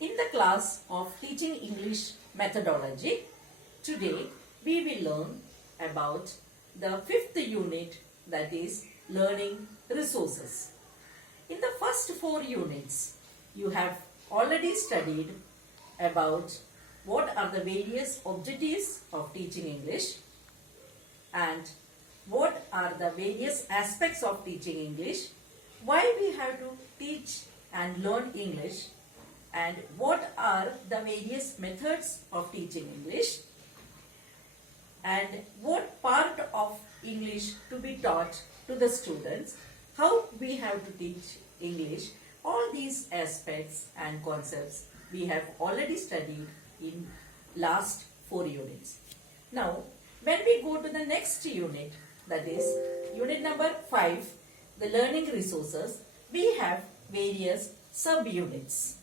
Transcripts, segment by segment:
In the class of teaching English methodology, today we will learn about the fifth unit, that is learning resources. In the first 4 units, you have already studied about what are the various objectives of teaching English and what are the various aspects of teaching English, why we have to teach and learn English, and what are the various methods of teaching English, and what part of English to be taught to the students, how we have to teach English. All these aspects and concepts we have already studied in last 4 units. Now, when we go to the next unit, that is unit number 5, the learning resources, we have various sub-units.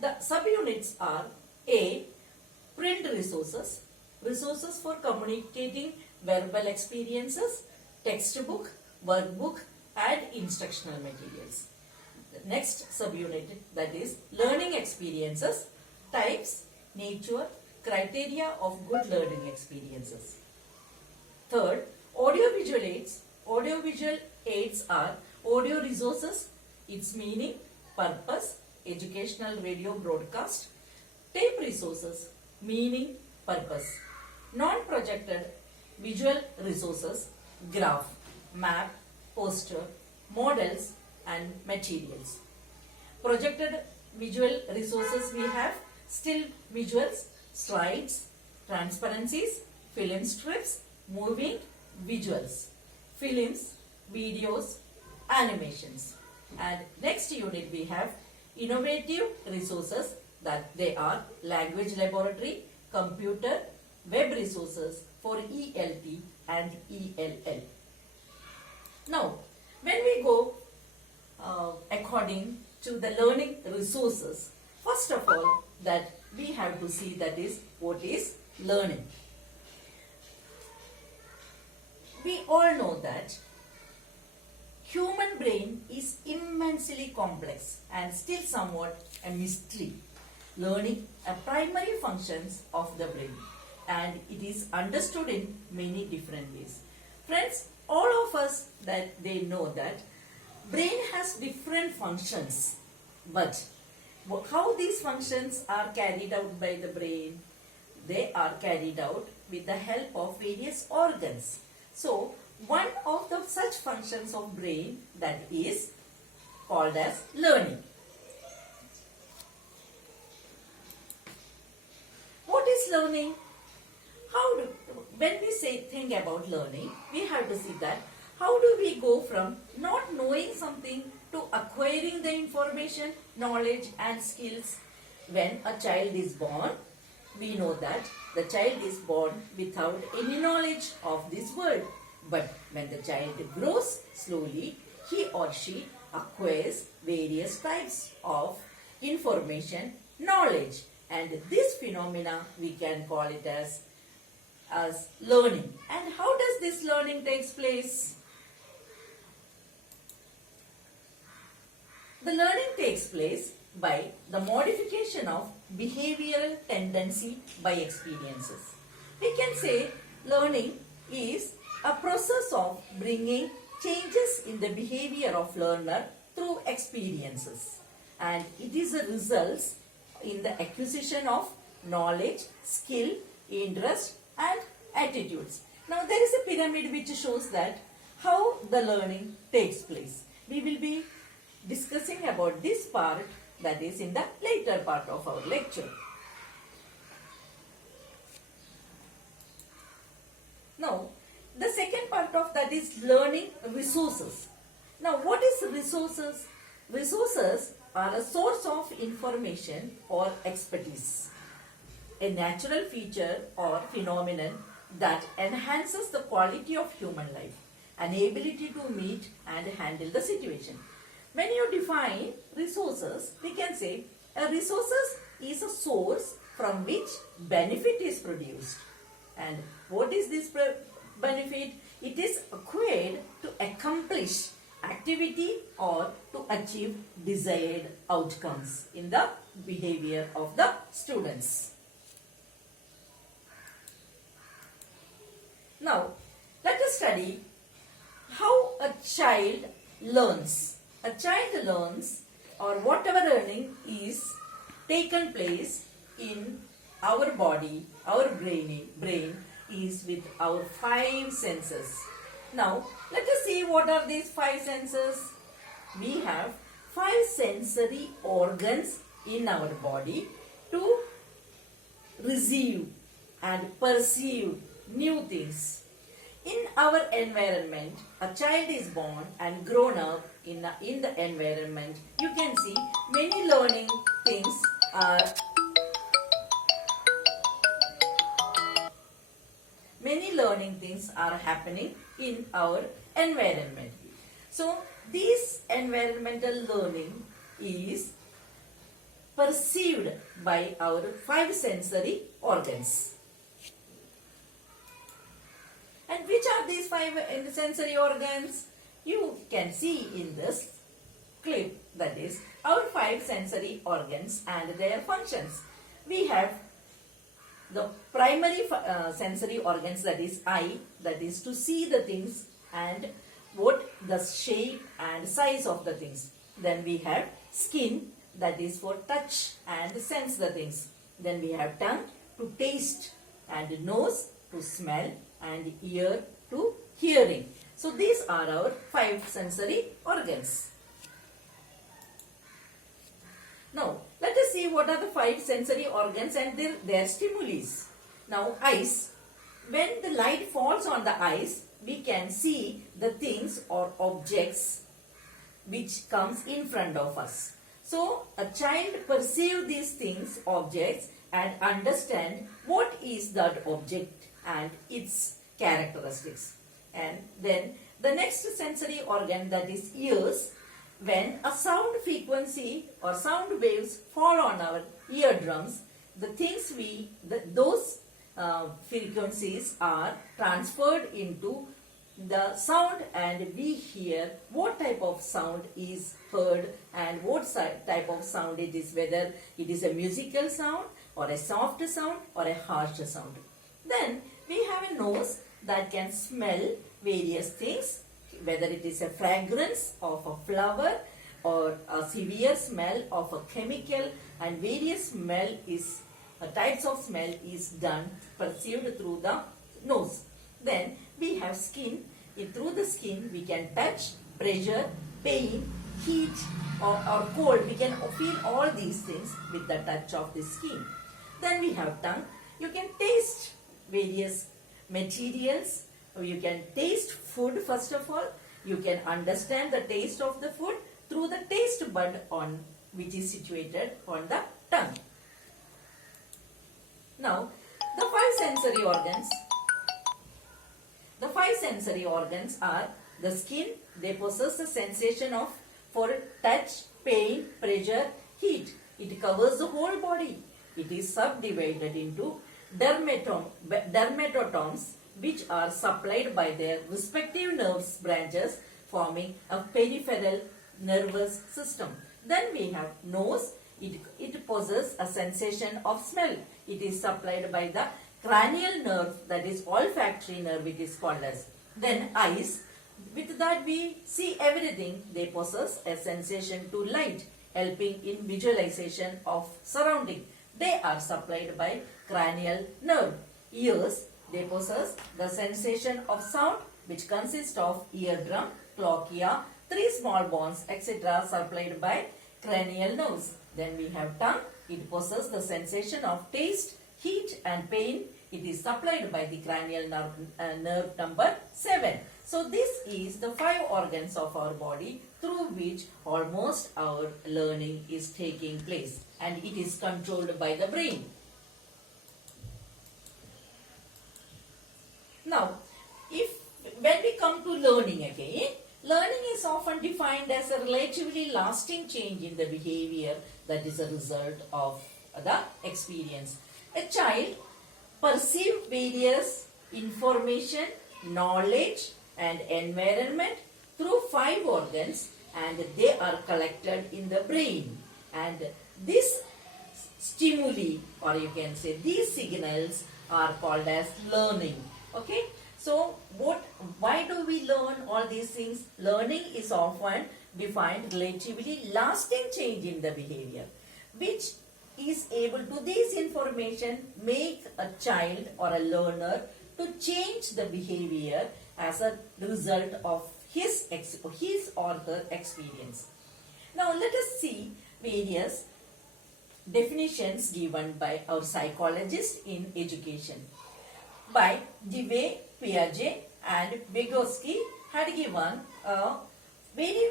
The sub-units are A. Print resources, resources for communicating verbal experiences, textbook, workbook and instructional materials. The next subunit, that is learning experiences, types, nature, criteria of good learning experiences. Third, audiovisual aids. Audiovisual aids are audio resources, its meaning, purpose, educational radio broadcast. Tape resources, meaning, purpose. Non-projected visual resources, graph, map, poster, models and materials. Projected visual resources we have still visuals, slides, transparencies, film strips, moving visuals, films, videos, animations. And next unit we have innovative resources, that they are language laboratory, computer, web resources for ELT and ELL. Now, when we go according to the learning resources, first of all that we have to see, that is what is learning. We all know that human brain is immensely complex and still somewhat a mystery. Learning are primary functions of the brain and it is understood in many different ways. Friends, all of us that they know that brain has different functions, but how these functions are carried out by the brain? They are carried out with the help of various organs. So, one of the such functions of brain that is called as learning. What is learning? When we think about learning, we have to see that how do we go from not knowing something to acquiring the information, knowledge and skills. When a child is born, we know that the child is born without any knowledge of this world. But when the child grows slowly, he or she acquires various types of information, knowledge, and this phenomena we can call it as learning. And how does this learning takes place? The learning takes place by the modification of behavioral tendency by experiences. We can say learning is a process of bringing changes in the behavior of learner through experiences, and it is a result in the acquisition of knowledge, skill, interest and attitudes. Now there is a pyramid which shows that how the learning takes place. We will be discussing about this part, that is in the later part of our lecture. Now, the second part of that is learning resources. Now, what is resources? Resources are a source of information or expertise, a natural feature or phenomenon that enhances the quality of human life, an ability to meet and handle the situation. When you define resources, we can say a resources is a source from which benefit is produced. And what is this benefit? It is acquired to accomplish activity or to achieve desired outcomes in the behavior of the students. Now, let us study how a child learns. A child learns, or whatever learning is taken place in our body, our brain is with our five senses. Now, let us see what are these five senses. We have five sensory organs in our body to receive and perceive new things. In our environment, a child is born and grown up in the environment. You can see many learning things are happening in our environment. So, this environmental learning is perceived by our five sensory organs. And which are these five sensory organs? You can see in this clip, that is our five sensory organs and their functions. We have the primary sensory organs, that is eye, that is to see the things and what the shape and size of the things. Then we have skin, that is for touch and sense the things. Then we have tongue to taste, and nose to smell, and ear to hearing. So these are our five sensory organs. Now let us see what are the five sensory organs and their stimuli. Now eyes, when the light falls on the eyes, we can see the things or objects which comes in front of us. So a child perceives these things, objects, and understand what is that object and its characteristics. And then the next sensory organ, that is ears, when a sound frequency or sound waves fall on our eardrums, those frequencies are transferred into the sound, and we hear what type of sound is heard and what type of sound it is, whether it is a musical sound or a soft sound or a harsh sound. Then we have a nose that can smell various things, whether it is a fragrance of a flower or a severe smell of a chemical, and various types of smell is perceived through the nose. Then we have skin. Through the skin we can touch, pressure, pain, heat or cold. We can feel all these things with the touch of the skin. Then we have tongue. You can taste various materials. You can taste food first of all. You can understand the taste of the food through the taste bud which is situated on the tongue. Now, the five sensory organs. The five sensory organs are the skin. They possess the sensation for touch, pain, pressure, heat. It covers the whole body. It is subdivided into dermatomes, which are supplied by their respective nerve branches, forming a peripheral nervous system. Then we have nose. It possesses a sensation of smell. It is supplied by the cranial nerve, that is olfactory nerve, it is called as. Then eyes. With that we see everything. They possess a sensation to light, helping in visualization of surrounding. They are supplied by cranial nerve. Ears. They possess the sensation of sound, which consists of eardrum, cochlea, three small bones, etc. supplied by cranial nerves. Then we have tongue. It possesses the sensation of taste, heat and pain. It is supplied by the cranial nerve number 7. So this is the five organs of our body through which almost our learning is taking place, and it is controlled by the brain. Now, when we come to learning again, learning is often defined as a relatively lasting change in the behavior that is a result of the experience. A child perceives various information, knowledge and environment through 5 organs, and they are collected in the brain. And this stimuli, or you can say these signals, are called as learning. Okay, so why do we learn all these things? Learning is often defined relatively lasting change in the behavior, which is able to this information make a child or a learner to change the behavior as a result of his or her experience. Now let us see various definitions given by our psychologists in education. By Dewey, Piaget and Vygotsky had given a very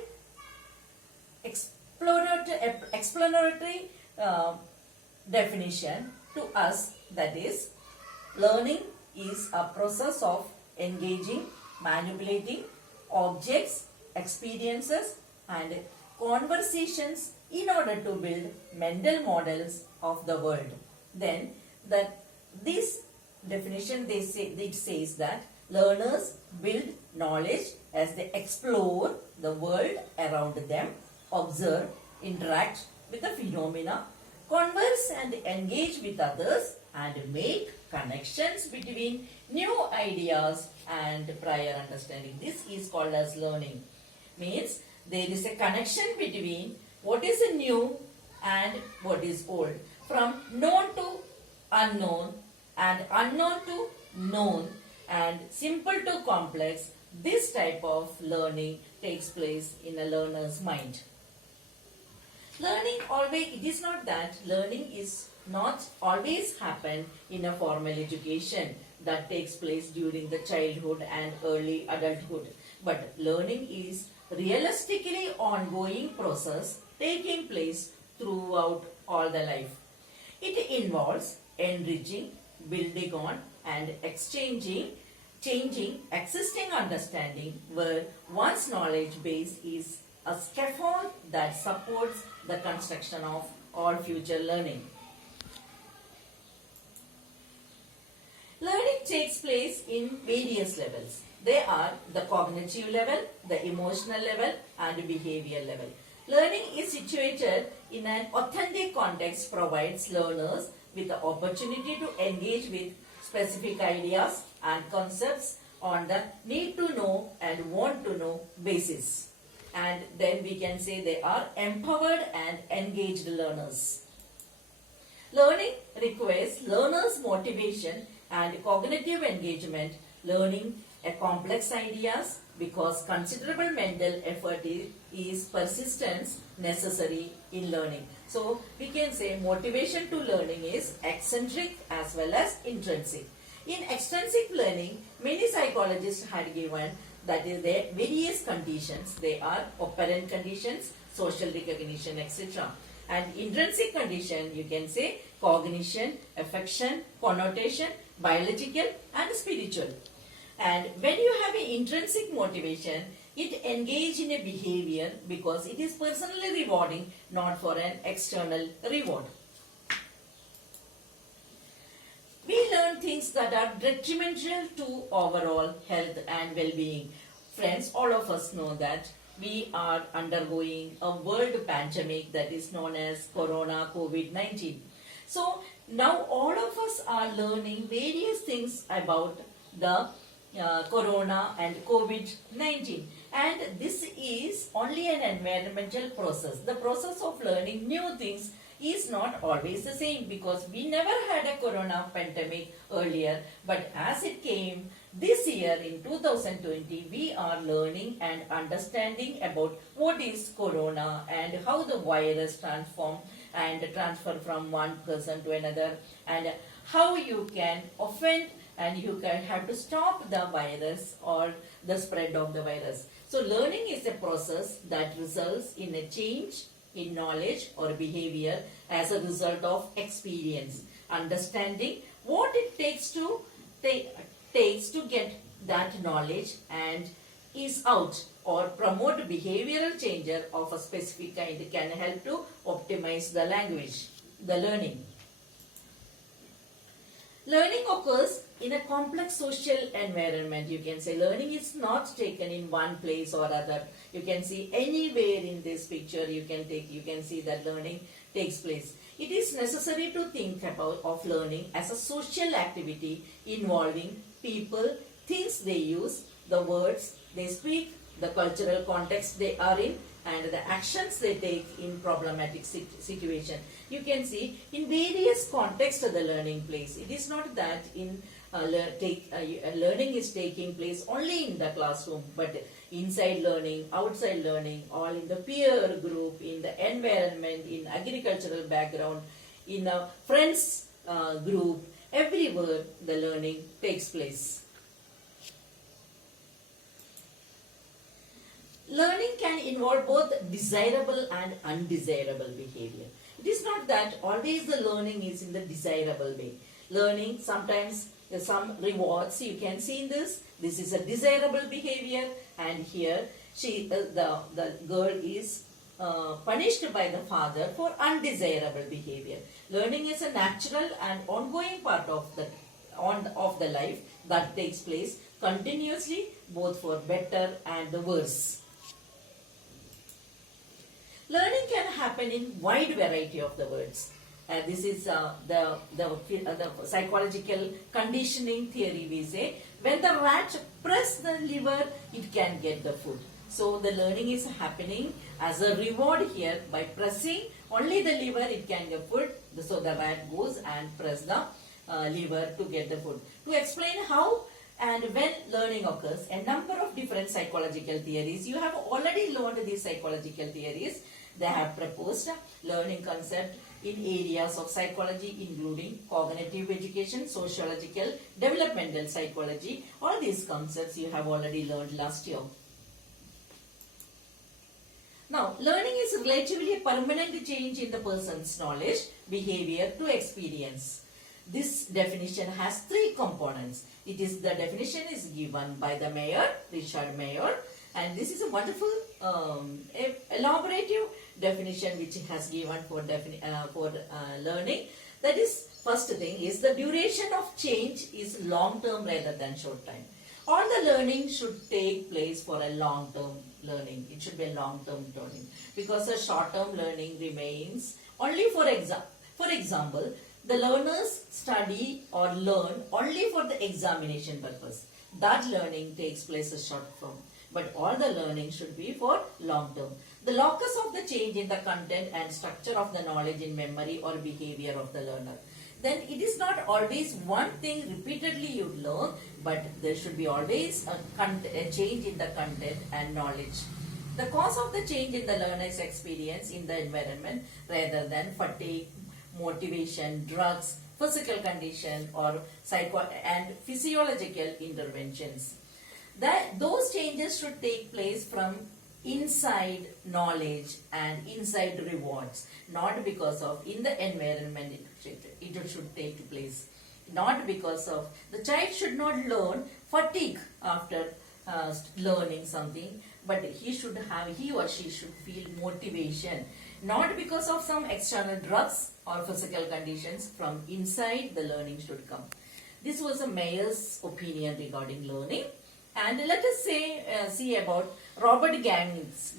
explanatory definition to us, that is, learning is a process of engaging, manipulating objects, experiences and conversations in order to build mental models of the world. Then this definition it says that learners build knowledge as they explore the world around them, observe, interact with the phenomena, converse and engage with others, and make connections between new ideas and prior understanding. This is called as learning. Means there is a connection between what is new and what is old, from known to unknown and unknown to known and simple to complex. This type of learning takes place in a learner's mind. Learning always, it is not that learning is not always happen in a formal education that takes place during the childhood and early adulthood, but learning is realistically ongoing process taking place throughout all the life. It involves enriching, building on and changing existing understanding, where one's knowledge base is a scaffold that supports the construction of all future learning. Learning takes place in various levels. They are the cognitive level, the emotional level and behavior level. Learning is situated in an authentic context, provides learners with the opportunity to engage with specific ideas and concepts on the need to know and want to know basis. And then we can say they are empowered and engaged learners. Learning requires learners' motivation and cognitive engagement, learning a complex ideas because considerable mental effort is persistence necessary in learning. So we can say motivation to learning is extrinsic as well as intrinsic. In extrinsic learning, many psychologists had given that is their various conditions. They are operant conditions, social recognition, etc. And intrinsic condition, you can say cognition, affection, connotation, biological and spiritual. And when you have an intrinsic motivation, it engages in a behavior because it is personally rewarding, not for an external reward. We learn things that are detrimental to overall health and well-being. Friends, all of us know that we are undergoing a world pandemic that is known as Corona COVID-19. So now all of us are learning various things about the Corona and COVID-19, and this is only an environmental process. The process of learning new things is not always the same because we never had a Corona pandemic earlier, but as it came this year in 2020, we are learning and understanding about what is Corona and how the virus transfer from one person to another, and how you can offend and you can have to stop the virus or the spread of the virus. So learning is a process that results in a change in knowledge or behavior as a result of experience. Understanding what it takes to get that knowledge and is out or promote behavioral change of a specific kind can help to optimize the language, the learning. Learning occurs in a complex social environment. You can say learning is not taken in one place or other. You can see anywhere in this picture you can see that learning takes place. It is necessary to think about of learning as a social activity involving people, things they use, the words they speak, the cultural context they are in, and the actions they take in problematic situation. You can see in various contexts of the learning place. It is not that in learning is taking place only in the classroom, but inside learning, outside learning, all in the peer group, in the environment, in agricultural background, in a friends group, everywhere the learning takes place. Learning can involve both desirable and undesirable behavior. It is not that always the learning is in the desirable way. Learning sometimes some rewards you can see in this. This is a desirable behavior, and here the girl is punished by the father for undesirable behavior. Learning is a natural and ongoing part of the life that takes place continuously, both for better and the worse. Learning can happen in wide variety of the words. This is the psychological conditioning theory. We say when the rat press the lever, it can get the food. So the learning is happening as a reward here. By pressing only the lever, it can get food. So the rat goes and press the lever to get the food. To explain how and when learning occurs, a number of different psychological theories. You have already learned these psychological theories. They have proposed learning concept in areas of psychology, including cognitive education, sociological, developmental psychology. All these concepts you have already learned last year. Now, learning is relatively a permanent change in the person's knowledge, behavior to experience. This definition has three components. The definition is given by the Mayer, Richard Mayer, and this is a wonderful elaborative definition which he has given for learning. That is, first thing is the duration of change is long term rather than short time. All the learning should take place for a long term learning. It should be a long term learning, because a short term learning remains only for exam. For example, the learners study or learn only for the examination purpose. That learning takes place a short term, but all the learning should be for long term. The locus of the change in the content and structure of the knowledge in memory or behavior of the learner. Then it is not always one thing repeatedly you learn, but there should be always a change in the content and knowledge. The cause of the change in the learner's experience in the environment rather than fatigue, motivation, drugs, physical condition or and physiological interventions. Those changes should take place from inside knowledge and inside rewards, not because of in the environment it should take place. Not because of the child should not learn fatigue after learning something, but he or she should feel motivation, not because of some external drugs or physical conditions. From inside the learning should come. This was a Mayer's opinion regarding learning. And let us see about Robert Gaines'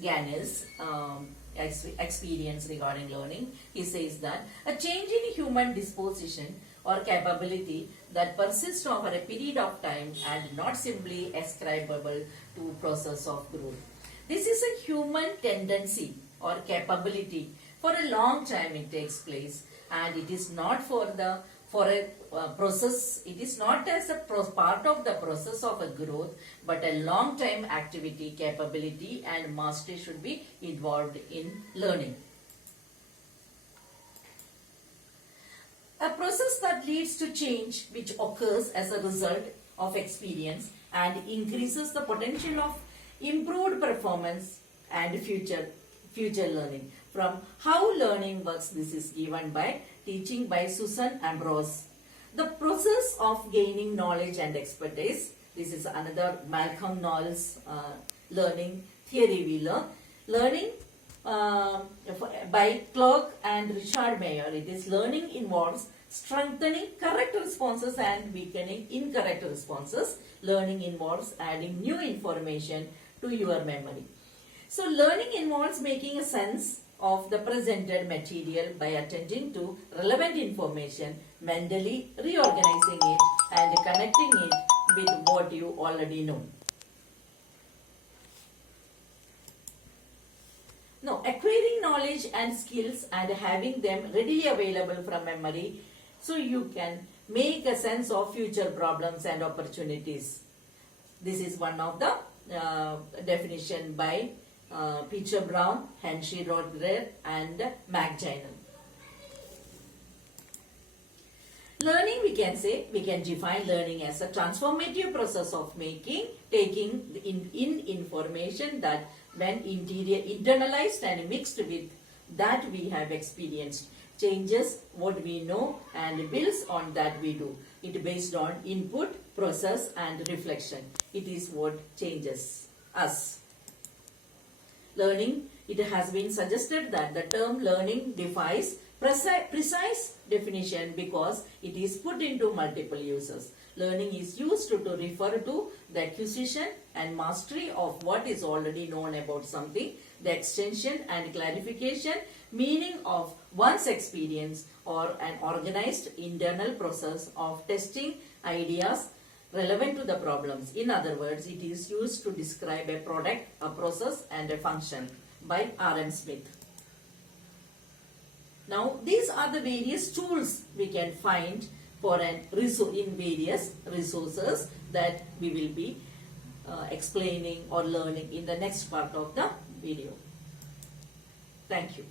experience regarding learning. He says that a change in human disposition or capability that persists over a period of time and not simply ascribable to process of growth. This is a human tendency or capability. For a long time it takes place, and it is not for a process. It is not as a part of the process of a growth, but a long time activity, capability and mastery should be involved in learning. A process that leads to change which occurs as a result of experience and increases the potential of improved performance and future learning. From How Learning Works, this is given by Teaching by Susan Ambrose. The process of gaining knowledge and expertise. This is another Malcolm Knowles learning theory we learn. Learning by Clark and Richard Mayer. It is learning involves strengthening correct responses and weakening incorrect responses. Learning involves adding new information to your memory. So learning involves making a sense of the presented material by attending to relevant information, mentally reorganizing it and connecting it with what you already know. Now, acquiring knowledge and skills and having them readily available from memory so you can make a sense of future problems and opportunities. This is one of the definition by Peter Brown, Henry Rodger and McGinnis. Learning, we can define learning as a transformative process of taking in information that when internalized and mixed with that we have experienced, changes what we know and builds on that we do. It based on input, process and reflection. It is what changes us. Learning, it has been suggested that the term learning defies precise definition because it is put into multiple uses. Learning is used to refer to the acquisition and mastery of what is already known about something, the extension and clarification, meaning of one's experience, or an organized internal process of testing ideas relevant to the problems. In other words, it is used to describe a product, a process and a function by R.M. Smith. Now, these are the various tools we can find for in various resources that we will be explaining or learning in the next part of the video. Thank you.